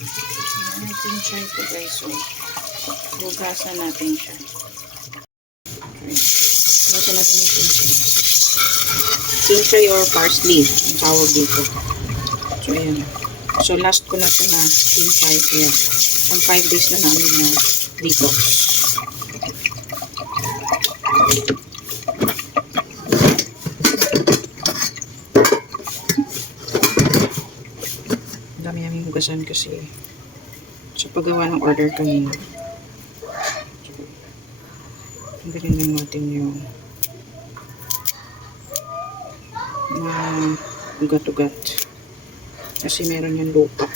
Natin siya ito guys. So, bugasan natin siya. Okay. Bugasan natin yung kimchi. Kimchi or parsley. Ang tawag dito. So, ayan. So, last ko na ito na kimchi. Kaya, pang 5 days na namin na dito. Ang dami namin hugasan kasi sa paggawa ng order kanina. Tanggalin lang natin yung mga ugat-ugat. Kasi meron yung lupa.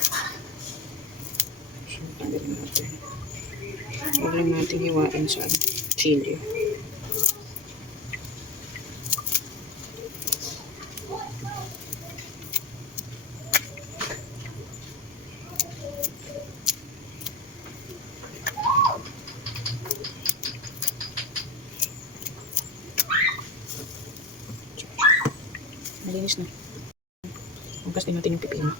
So, tanggalin natin. Huwag lang natin hiwain sa chili. Malinis na. Hugas din natin yung pipino.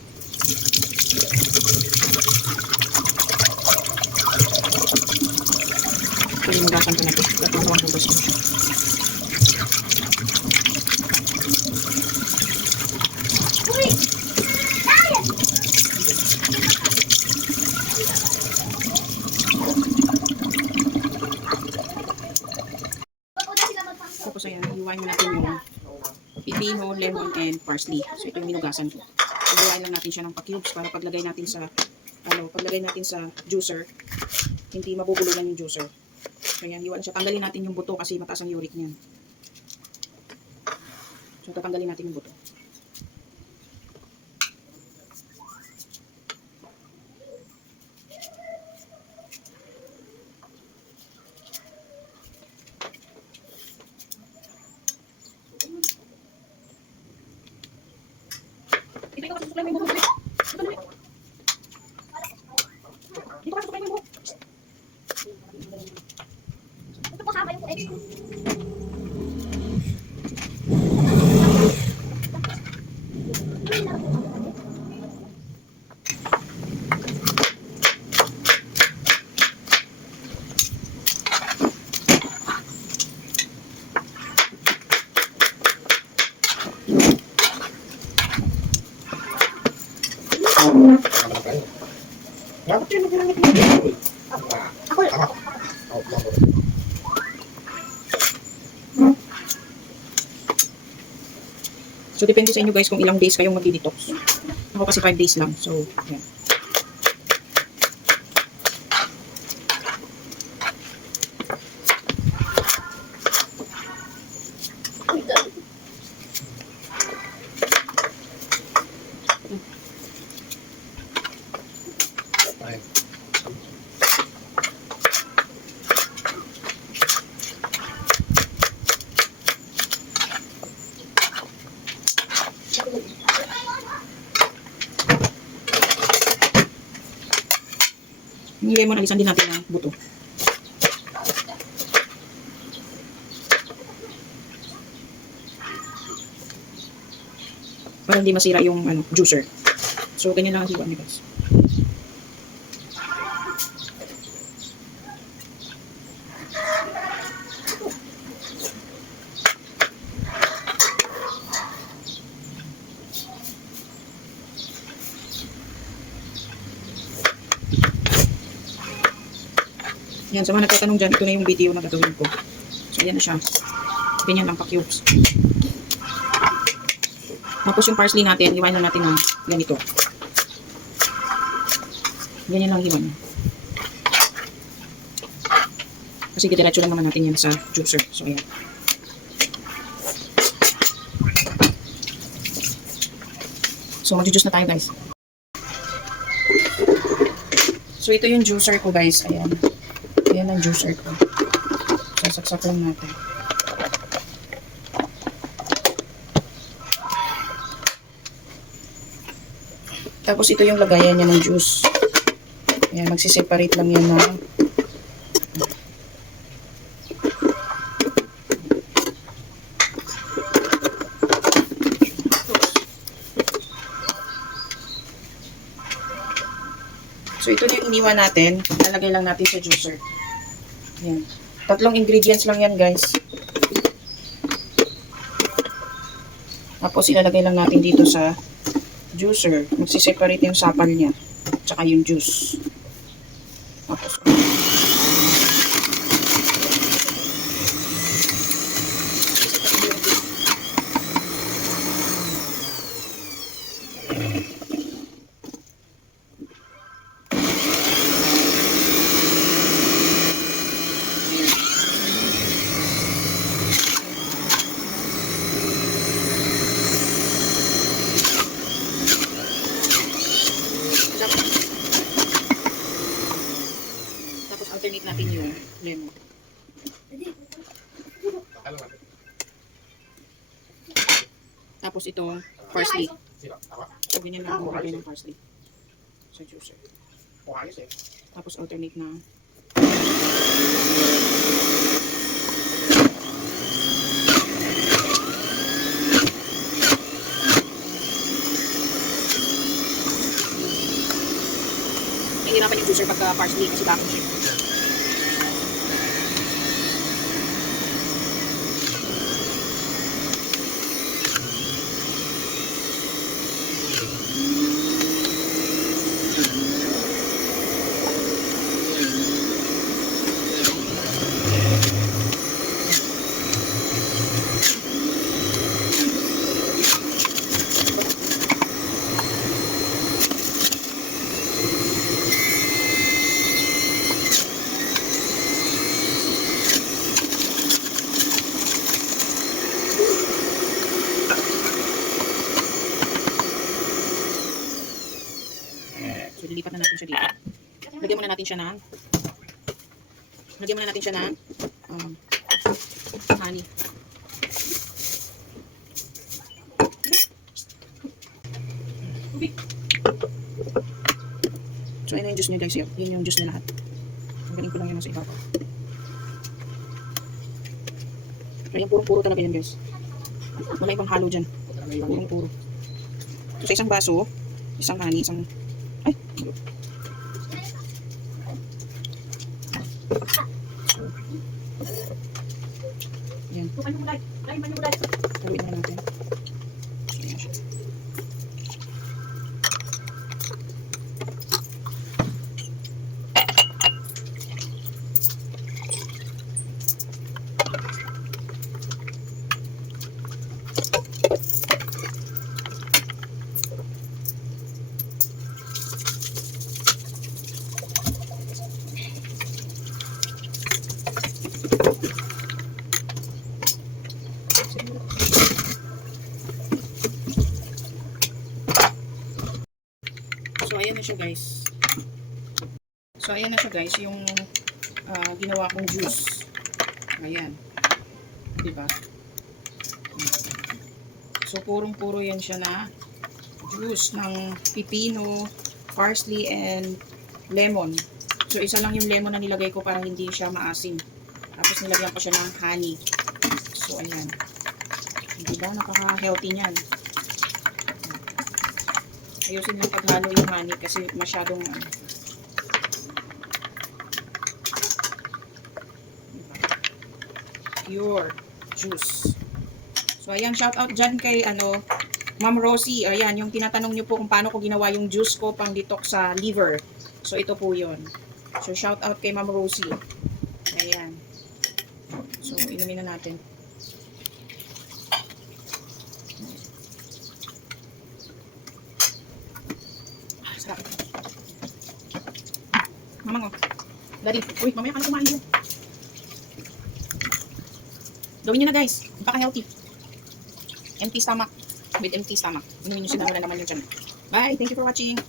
So, hinugasan ko na ito. Tatawang hugas ko siya. Tapos ayan, hiwain mo natin yung pipino, lemon, and parsley. So, ito yung minugasan ko. Hiwain lang natin siya ng pa-cubes para paglagay natin sa juicer, hindi mabubulunan yung juicer. So, ayan, hiwain siya. Tanggalin natin yung buto kasi mataas ang uric niyan. So, tatanggalin natin yung buto. So, depende sa inyo guys kung ilang days kayong mag-detox. Ako kasi 5 days lang. So, yan. Yung lemon, alisan din natin ang buto. Para hindi masira yung juicer. So, ganyan lang ang hiwa niya guys. Yan, sa mga nagtatanong dyan, ito na yung video na gagawin ko. So, ayan na siya. Ganyan lang pa-cubes. Tapos yung parsley natin, iwain lang natin ng ganito. Ganyan lang hiwan. Kasi diretso lang naman natin yan sa juicer. So, ayan. So, mag-juice na tayo guys. So, ito yung juicer ko guys. Ayan. Ayan ang juicer ko. Sasaksak lang natin. Tapos ito yung lagayan niya ng juice. Ayan, magsiseparate lang yan na. So, ito na yung iniwan natin. Lalagay lang natin sa juicer. Ayan. 3 ingredients lang yan, guys. Tapos, ilalagay lang natin dito sa juicer. Magsiseparate yung sapal niya. Tsaka yung juice. Tapos, alternate natin yung lemon. Tapos ito, parsley. So, ganyan lang ang lagay ng parsley sa juicer. Tapos alternate na. Nahihirapan yung juicer pagka parsley kasi bakit siya. So, lilipat na natin siya dito. Lagyan muna natin siya ng honey. So, ayun na yung juice niya, guys. Yun yung juice niya lahat. Galing ko lang yun sa ibabaw. Kaya puro-puro talaga yan, guys. Wala ibang halo dyan. Puro-puro. So, sa isang baso, isang honey, isang... Ay! Yan. Haluin na natin. Ayan siya. So, ayan na siya, guys. Yung ginawa kong juice. Ayan. Diba? So, purong-puro yan siya na juice ng pipino, parsley, and lemon. So, isa lang yung lemon na nilagay ko para hindi siya maasim. Tapos, nilagyan ko siya ng honey. So, ayan. Diba? Nakaka-healthy niyan. Ayusin lang paghalo yung honey kasi masyadong pure juice. So, ayan, shout out dyan kay Ma'am Rosie. Ayan, yung tinatanong nyo po kung paano ko ginawa yung juice ko pang detox sa liver. So, ito po yun. So, shout out kay Ma'am Rosie. Ayan. So, inumin na natin. Sarap. Mamang, Daddy, uy, mamaya ka na kumain yun. Gawin nyo na, guys. Napaka-healthy. Empty stomach. With empty stomach. Inumin nyo siya na naman yung tiyan. Bye. Thank you for watching.